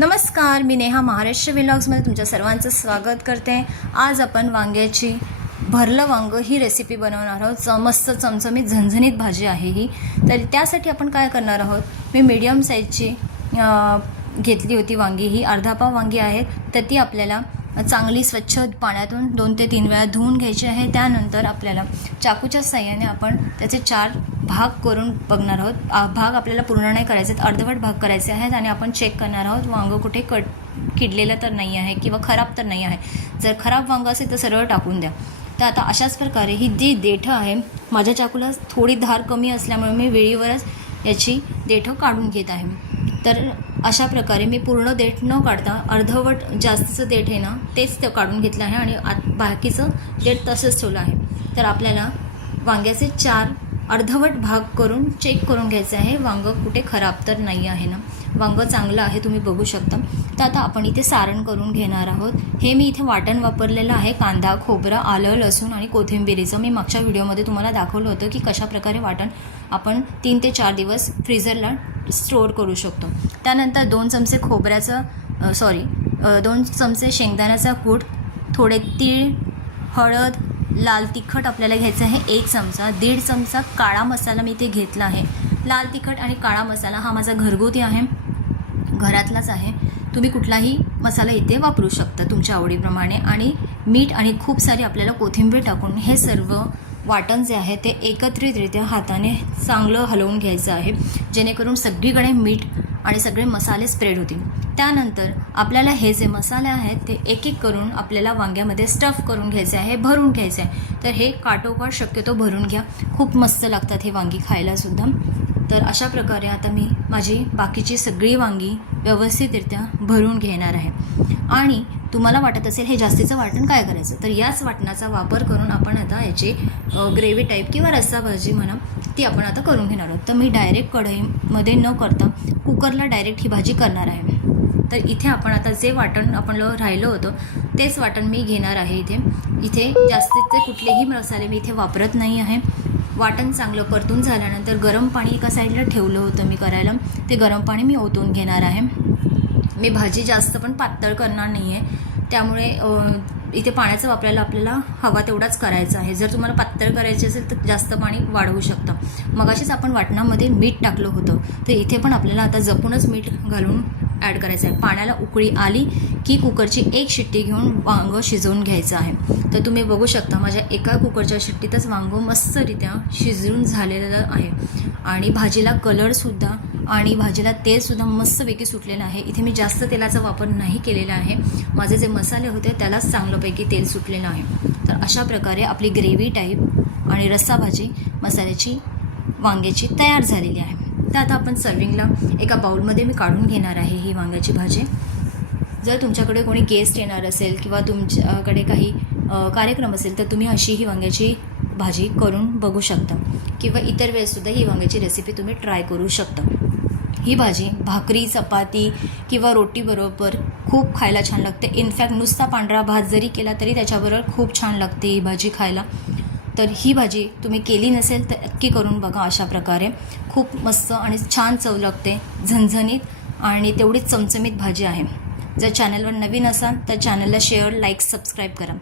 नमस्कार मी नेहा महाराष्ट्र विलॉग्समध्ये तुमच्या सर्वांचं स्वागत करते. आज आपण वांग्याची भरलं वांग ही रेसिपी बनवणार आहोत. च मस्त चमचमीत झणझणीत भाजी आहे ही. तर त्यासाठी आपण काय करणार आहोत? मी मीडियम साईजची घेतली होती वांगी. ही अर्धा पाव वांगी आहेत तर ती आपल्याला चांगली स्वच्छ पाण्यातून दोन ते तीन वेळा धुवून घ्यायची आहे. त्यानंतर आपल्याला चाकूच्या साह्याने आपण त्याचे चार भाग करून बघणार आहोत. भाग आपल्याला पूर्ण नाही करायचे आहेत, अर्धवट भाग करायचे आहेत आणि आपण चेक करणार आहोत वांगं कुठे कट किडलेलं तर नाही आहे किंवा खराब तर नाही आहे. जर खराब वांगं असेल तर सरळ टाकून द्या. तर आता अशाच प्रकारे ही जी देठं आहे माझ्या चाकूला थोडी धार कमी असल्यामुळे मी वेळीवरच याची देठं काढून घेत आहे. तर अशा प्रकारे मी पूर्ण देठ न काढता अर्धवट जास्तीचं देठ आहे ना तेच ते काढून घेतलं आहे आणि आत बाकीचं देठ तसंच ठेवलं आहे. तर आपल्याला वांग्याचे चार अर्धवट भाग करून चेक करून घ्यायचं आहे. वांगं कुठे खराब तर नाही आहे ना? वांगं चांगलं आहे तुम्ही बघू शकता. तर आता आपण इथे सारण करून घेणार आहोत. हे मी इथे वाटण वापरलेलं आहे. कांदा खोबरं आलं लसूण आणि कोथिंबिरीचं. मी मागच्या व्हिडिओमध्ये तुम्हाला दाखवलं होतं की कशा प्रकारे वाटण आपण तीन ते चार दिवस फ्रीझरला स्टोअर करू शकतो. त्यानंतर दोन चमचे खोबऱ्याचं सॉरी दोन चमचे शेंगदाण्याचा कूट थोडे तीळ हळद लाल तिखट आपल्याला घ्यायचं आहे एक चमचा दीड चमचा काळा मसाला मी इथे घेतला आहे. लाल तिखट आणि काळा मसाला हा माझा घरगुती आहे. घरातलाच आहे. तुम्ही कुठलाही मसाला इथे वापरू शकता तुमच्या आवडीप्रमाणे. आणि मीठ आणि खूप सारी आपल्याला कोथिंबीर टाकून हे सर्व वाटण जे आहे ते एकत्रितरित्या हाताने चांगलं हलवून घ्यायचं आहे. जेणेकरून सगळीकडे मीठ आणि सगळे मसाले स्प्रेड होतील. त्यानंतर आपल्याला हे जे मसाले आहेत ते एक एक करून आपल्याला वांग्यामध्ये स्टफ करून घ्यायचे आहे भरून घ्यायचे आहे. तर हे काटोकाट शक्यतो भरून घ्या. खूप मस्त लागतात हे वांगी खायलासुद्धा तर अशा प्रकारे आता मी माझी बाकीची सगळी वांगी व्यवस्थितरित्या भरून घेणार आहे. आणि तुम्हाला वाटत असेल हे जास्तीचं वाटण काय करायचं? तर याच वाटणाचा वापर करून आपण आता याची ग्रेव्ही टाईप किंवा रस्सा भाजी म्हणा ती आपण आता करून घेणार आहोत. तर मी डायरेक्ट कढईमध्ये न करता कुकरला डायरेक्ट ही भाजी करणार आहे. तर इथे आपण आता जे वाटण आपलं राहिलं होतं तेच वाटण मी घेणार आहे इथे. इथे जास्तीचे कुठलेही मसाले मी इथे वापरत नाही आहे. वाटण चांगलं परतून झाल्यानंतर गरम पाणी एका साईडला ठेवलं होतं मी करायला. ते गरम पाणी मी ओतून घेणार आहे. मी भाजी जास्त पण पातळ करणार नाही आहे त्यामुळे इथे पाण्याचा वापरायला आपल्याला हवा तेवढाच करायचा आहे. जर तुम्हाला पातळ करायची असेल तर जास्त पाणी वाढवू शकता. मगाशीच आपण वाटणामध्ये मीठ टाकलं होतं. तर इथे पण आपल्याला आता जपूनच मीठ घालून ॲड करायचं आहे. पाण्याला उकळी आली की कुकरची एक शिट्टी घेऊन वांगं शिजवून घ्यायचं आहे. तर तुम्ही बघू शकता माझ्या एका कुकरच्या शिट्टीतच वांगं मस्तरित्या शिजून झालेलं आहे. आणि भाजीला कलरसुद्धा आणि भाजीला तेलसुद्धा मस्तपैकी सुटलेलं आहे. इथे मी जास्त तेलाचा वापर नाही केलेला आहे. माझे जे मसाले होते त्यालाच चांगल्यापैकी तेल सुटलेलं आहे. तर अशा प्रकारे आपली ग्रेव्ही टाईप आणि रस्सा भाजी मसाल्याची वांग्याची तयार झालेली आहे. तर आता आपण सर्विंगला एका बाउलमध्ये मी काढून घेणार आहे ही वांग्याची भाजी. जर तुमच्याकडे कोणी गेस्ट येणार असेल किंवा तुमच्याकडे काही कार्यक्रम असेल तर तुम्ही अशी ही वांग्याची भाजी करून बघू शकता. किंवा इतर वेळेससुद्धा ही वांग्याची रेसिपी तुम्ही ट्राय करू शकता. ही भाजी भाकरी चपाती किंवा रोटीबरोबर खूप खायला छान लागते. इनफॅक्ट नुसता पांढरा भात जरी केला तरी त्याच्याबरोबर खूप छान लागते ही भाजी खायला. तर ही भाजी तुम्ही केली नसेल तर नक्की करून बघा अशा प्रकारे. खूप मस्त आणि छान चव लागते झणझणीत आणि तेवढीच चमचमीत भाजी आहे. जर चॅनलवर नवीन असाल तर चॅनलला शेअर लाईक सबस्क्राईब करा.